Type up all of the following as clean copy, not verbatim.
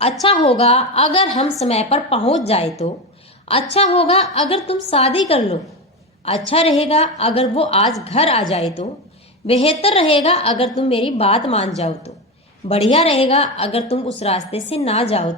अच्छा होगा अगर हम समय पर पहुंच जाए तो। अच्छा होगा अगर तुम शादी कर लो। अच्छा रहेगा अगर वो आज घर आ जाए तो। बेहतर रहेगा अगर तुम मेरी बात मान जाओ तो। बढ़िया रहेगा अगर तुम उस रास्ते से ना जाओ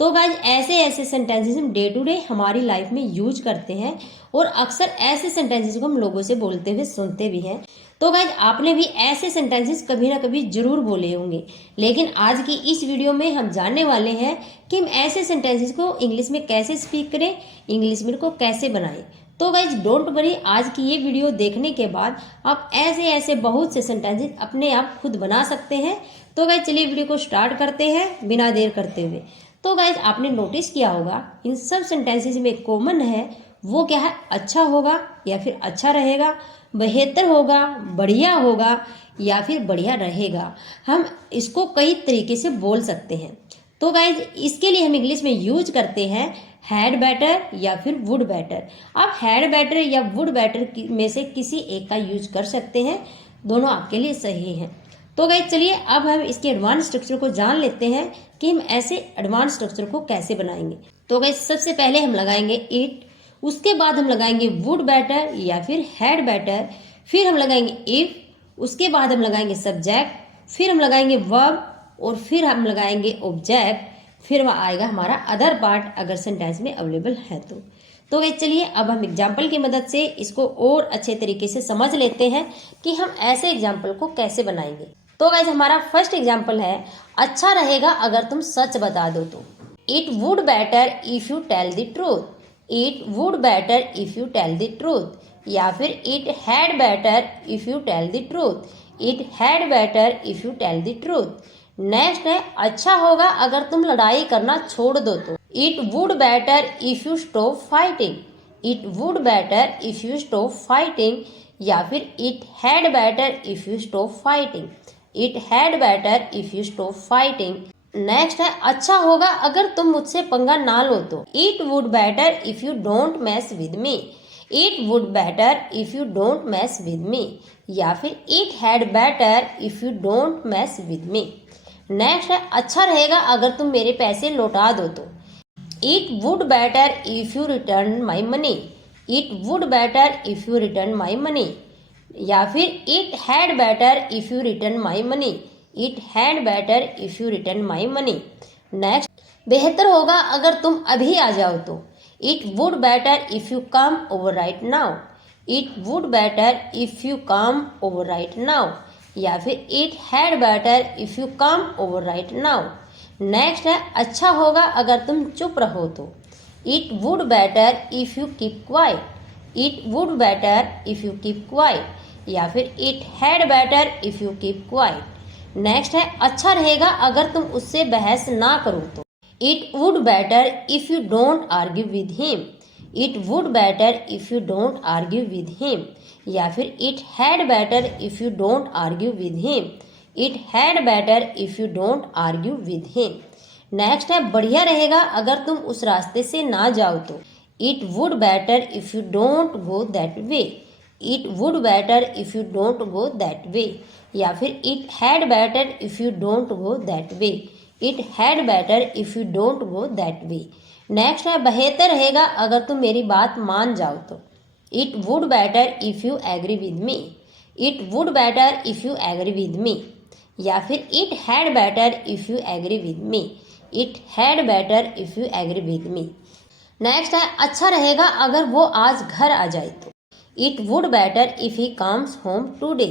तो गाइज ऐसे ऐसे सेंटेंसेस हम डे टू डे हमारी लाइफ में यूज करते हैं और अक्सर ऐसे सेंटेंसेस को हम लोगों से बोलते हुए सुनते भी हैं। तो गाइज आपने भी ऐसे सेंटेंसेस कभी ना कभी जरूर बोले होंगे, लेकिन आज की इस वीडियो में हम जानने वाले हैं कि हम ऐसे सेंटेंसेस को इंग्लिश में कैसे स्पीक करें, इंग्लिश में को कैसे बनाएं। तो गाइज डोंट वरी, आज की ये वीडियो देखने के बाद आप ऐसे ऐसे बहुत से सेंटेंसेस अपने आप खुद बना सकते हैं। तो गाइज चलिए वीडियो को स्टार्ट करते हैं बिना देर करते हुए। तो गाइज आपने नोटिस किया होगा इन सब सेंटेंसेस में कॉमन है वो क्या है, अच्छा होगा या फिर अच्छा रहेगा, बेहतर होगा, बढ़िया होगा या फिर बढ़िया रहेगा। हम इसको कई तरीके से बोल सकते हैं। तो गाइज इसके लिए हम इंग्लिश में यूज करते हैं हैड बेटर या फिर वुड बेटर। आप हैड बेटर या वुड बेटर में से किसी एक का यूज कर सकते हैं, दोनों आपके लिए सही हैं। तो गाइज चलिए अब हम इसके एडवांस स्ट्रक्चर को जान लेते हैं कि हम ऐसे एडवांस स्ट्रक्चर को कैसे बनाएंगे। तो गाइज सबसे पहले हम लगाएंगे इट, उसके बाद हम लगाएंगे वुड बेटर या फिर हैड बेटर, फिर हम लगाएंगे इफ, उसके बाद हम लगाएंगे सब्जेक्ट, फिर हम लगाएंगे वर्ब और फिर हम लगाएंगे ऑब्जेक्ट, फिर वह आएगा हमारा अदर पार्ट अगर सेंटेंस में अवेलेबल है तो गाइस चलिए अब हम एग्जाम्पल की मदद से इसको और अच्छे तरीके से समझ लेते हैं कि हम ऐसे एग्जाम्पल को कैसे बनाएंगे। तो गाइस हमारा फर्स्ट एग्जाम्पल है अच्छा रहेगा अगर तुम सच बता दो तो। It would better if you tell the truth, it would better if you tell the truth या फिर it had better if you tell the truth, it had better if you tell the truth. Next है अच्छा होगा अगर तुम लड़ाई करना छोड़ दो तो। It would better if you stop fighting, it would better if you stop fighting या फिर it had better if you stop fighting, it had better if you stop fighting. Next है अच्छा होगा अगर तुम मुझसे पंगा ना लो तो। It would better if you don't mess with me, it would better if you don't mess with me या फिर it had better if you don't mess with me. Next है अच्छा रहेगा अगर तुम मेरे पैसे लौटा दो तो। It would better if you return my money, it would better if you return my money या फिर it had better if you return my money, it had better if you return my money. Next बेहतर होगा अगर तुम अभी आ जाओ तो। It would better if you come over right now, it would better if you come over right now या फिर it had better if you come over right now. Next है अच्छा होगा अगर तुम चुप रहो तो। It would better if you keep quiet, it would better if you keep quiet या फिर it had better if you keep quiet. Next है अच्छा रहेगा अगर तुम उससे बहस ना करो तो। It would better if you don't argue with him, it would better if you don't argue with him या फिर it had better if you don't argue with him, it had better if you don't argue with him. Next है बढ़िया रहेगा अगर तुम उस रास्ते से ना जाओ तो। It would better if you don't go that way, it would better if you don't go that way या फिर it had better if you don't go that way, it had better if you don't go that way. Next है बेहतर रहेगा अगर तुम मेरी बात मान जाओ तो। It would better if you agree with me, it would better if you agree with me या फिर it had better if you agree with me, it had better if you agree with me. Next है अच्छा रहेगा अगर वो आज घर आ जाए तो। It would better if he comes home today,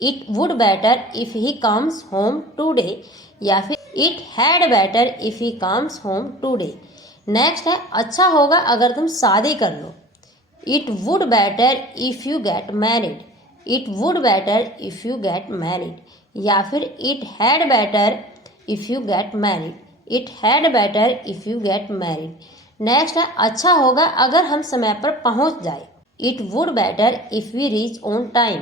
it would better if he comes home today या फिर it had better if he comes home today. Next है अच्छा होगा अगर तुम शादी कर लो। It would better if you get married, it would better if you get married या फिर it had better if you get married, it had better if you get married. Next है अच्छा होगा अगर हम समय पर पहुंच जाए। It would better if we reach on time,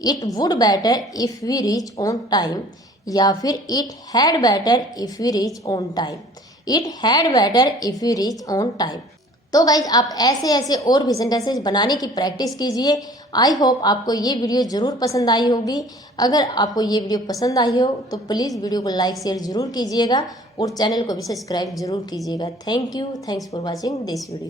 it would better if we reach on time या फिर it had better if we reach on time, it had better if we reach on time. तो guys आप ऐसे ऐसे और भी sentences बनाने की प्रैक्टिस कीजिए। आई होप आपको ये वीडियो ज़रूर पसंद आई होगी। अगर आपको ये वीडियो पसंद आई हो तो प्लीज़ वीडियो को लाइक शेयर ज़रूर कीजिएगा और चैनल को भी सब्सक्राइब ज़रूर कीजिएगा। Thank you, thanks for watching this video.